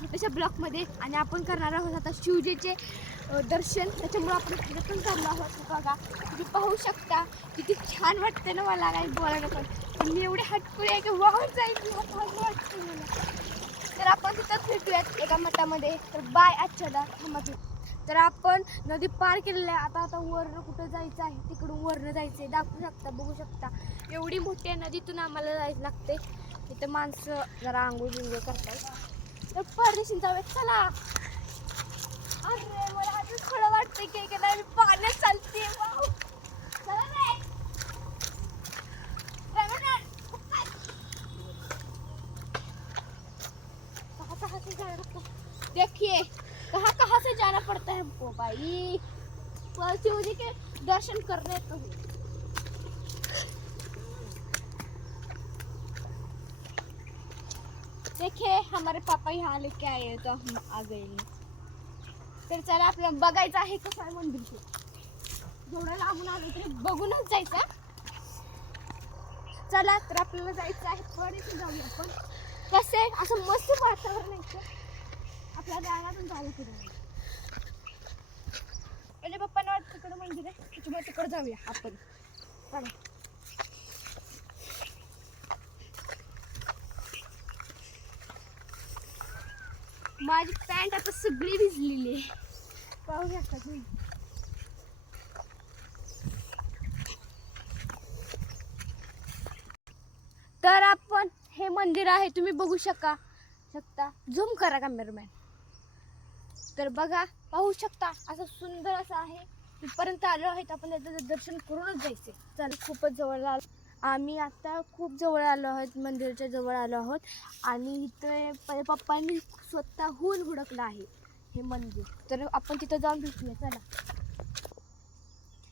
छोट्याशा ब्लॉकमध्ये आणि आपण करणार आहोत आता शिवजीचे दर्शन. त्याच्यामुळे आपण तिथून चाललो आहोत. बघा तुम्ही पाहू शकता किती छान वाटते ना. मला काही बोलायला पण मी एवढी हटकुळी आहे की वाहून जाईल वाटतं मला. तर आपण तिथंच भेटूयात एका मठामध्ये. तर बाय आजच्याला थांबा. तर आपण नदी पार केलेलं आहे. आता वरनं कुठं जायचं आहे, तिकडून वरनं जायचं आहे. दाखवू शकता, बघू शकता एवढी मोठी आहे नदीतून आम्हाला जायला लागते. इथं माणसं जरा आंघोळ बिंघोळ करतात. तर परदेशी जाऊया चला. अरे मला अजून थोडं वाटतंय की नाही मी पाण्यात चालते. वाव चला रे. कहाँ से जाना पड़ता है देखिए, कहाँ से जाना पड़ता है हमको भाई शिव जी के दर्शन करने। तो देखिए हमारे पापा यहाँ लेके आए तो हम आ गए. तर चला आपल्याला बघायचं आहे कसं आहे मंदिर. जेवढं लांबून आलो तरी बघूनच जायचं. चला तर आपल्याला जायचं आहे. थोडीशी जाऊया आपण. कसं आहे असं मस्त वातावरण आहे. आपल्या रानातून जायला फिरायला. म्हणजे पप्पांना वाटतं तिकडं मंदिर आहे त्याच्यामुळे तिकडं जाऊया आपण. चला माझी पॅन्ट आता सगळी भिजलेली आहे. पाहू शकता तुम्ही. तर आपण हे मंदिर आहे तुम्ही बघू शकता. झूम करा कॅमेरामॅन. तर बघा पाहू शकता असं सुंदर असं आहे. तिथपर्यंत आलो आहेत आपण. त्याचं दर्शन करूनच जायचे. चल खूपच जवळ आलो आम्ही. आता खूप जवळ आलो आहोत. मंदिराच्या जवळ आलो आहोत. आणि इथं पप्पांनी स्वतःहून हुडकलं आहे हे मंदिर. तर आपण तिथं जाऊन भेटूया चला.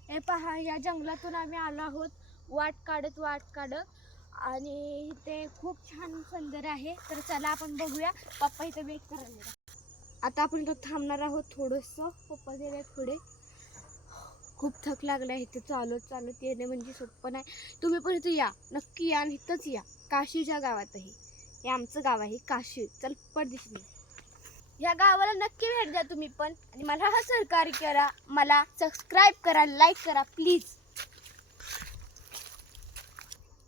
हे पहा या जंगलातून आम्ही आलो आहोत वाट काढत आणि ते खूप छान सुंदर आहे. तर चला आपण बघूया. पप्पा इथं वेट करायला. आता आपण इथं थांबणार आहोत थोडंसं. पप्पा गेले पुढे. खूप थक लागला आहे. इथं चालत येणे म्हणजे सोपं नाही. तुम्ही पण इथं या नक्की या आणि इथंच या काशीच्या गावातही. हे आमचं गाव आहे काशी. चल परदेशी या गावाला नक्की भेट द्या तुम्ही पण. आणि मला हा सहकार्य करा. मला सबस्क्राईब करा, लाईक करा प्लीज.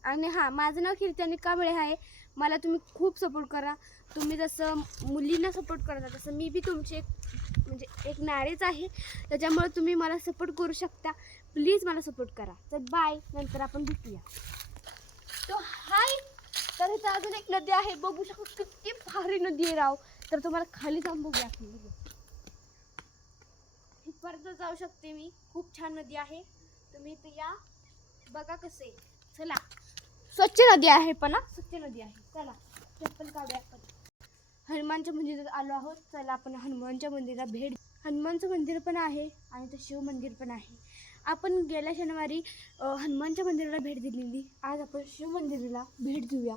आणि हां माझं नाव कीर्तनी कांबळे आहे. मला तुम्ही खूप सपोर्ट करा. तुम्ही जसं मुलींना सपोर्ट करता तसं मी बी तुमचे म्हणजे एक नारेच आहे. त्याच्यामुळे तुम्ही मला सपोर्ट करू शकता. प्लीज मला सपोर्ट करा. तर बाय. नंतर आपण भेटूया. तो हाय. तर इथं अजून एक नदी आहे बघू शकता. किती भारी नदी आहे राव. तर तुम्हाला खाली जाऊन बघूया. इथपर्यंत जाऊ शकते मी. खूप छान नदी आहे. तुम्ही इथं या बघा कसे. चला स्वच्छ नदी आहे पण स्वच्छ नदी आहे. चला चप्पल काढूया आपण. हनुमानच्या मंदिरात आलो आहोत. चला आपण हनुमानच्या मंदिराला भेट. हनुमानचं मंदिर पण आहे आणि ते शिव मंदिर पण आहे. आपण गेल्या शनिवारी हनुमानच्या मंदिराला भेट दिलेली. आज आपण शिव मंदिराला भेट देऊया.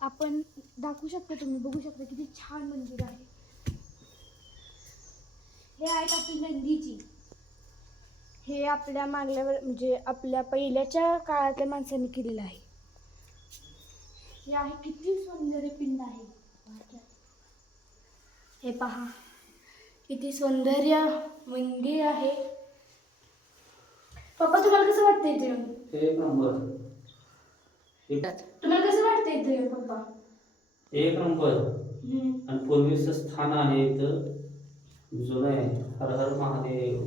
आपण दाखवू शकता तुम्ही बघू शकता किती छान मंदिर आहे. हे आहेत आपली नंदीची. हे आपल्या मागल्यावर म्हणजे आपल्या पहिल्याच्या काळातल्या माणसांनी केलेलं आहे. हे आहे किती सुंदर पिंड आहे. हे पहा किती सौंदर्य मंदिर आहे. पप्पा तुम्हाला कसं वाटतं इथे? एक नंबर. तुम्हाला कसं वाटतं इथे पप्पा? एक नंबर. आणि पूर्वीचं स्थान आहे इथं जुनं आहे. हर हर महादेव